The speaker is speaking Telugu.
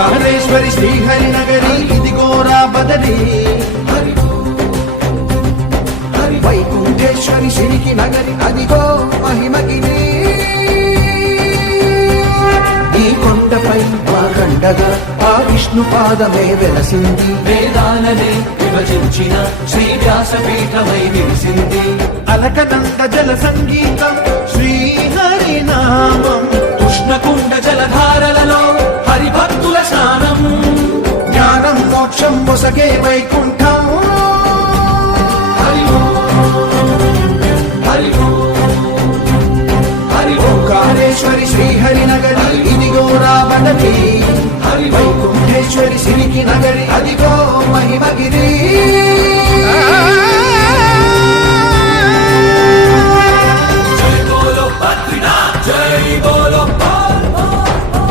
ఓంకారేశ్వరి శ్రీహరి నగరి ఇదిగోరా బదరి వైకుంఠేశ్వరి శ్రీకి నగరి అదిగో మహిమగిరి ఈ కొండపై మా గండగా ఆ విష్ణు పాదమే వెలసింది వేదాలనే విభజించిన శ్రీ వ్యాసపీఠమై నిలిసింది అలకనంద జల సంగీతం శ్రీహరి నామం కృష్ణకుండ జలధారలలో హరిభక్తుల స్నానం జ్ఞానం మోక్షం మొసగే వైకుంఠ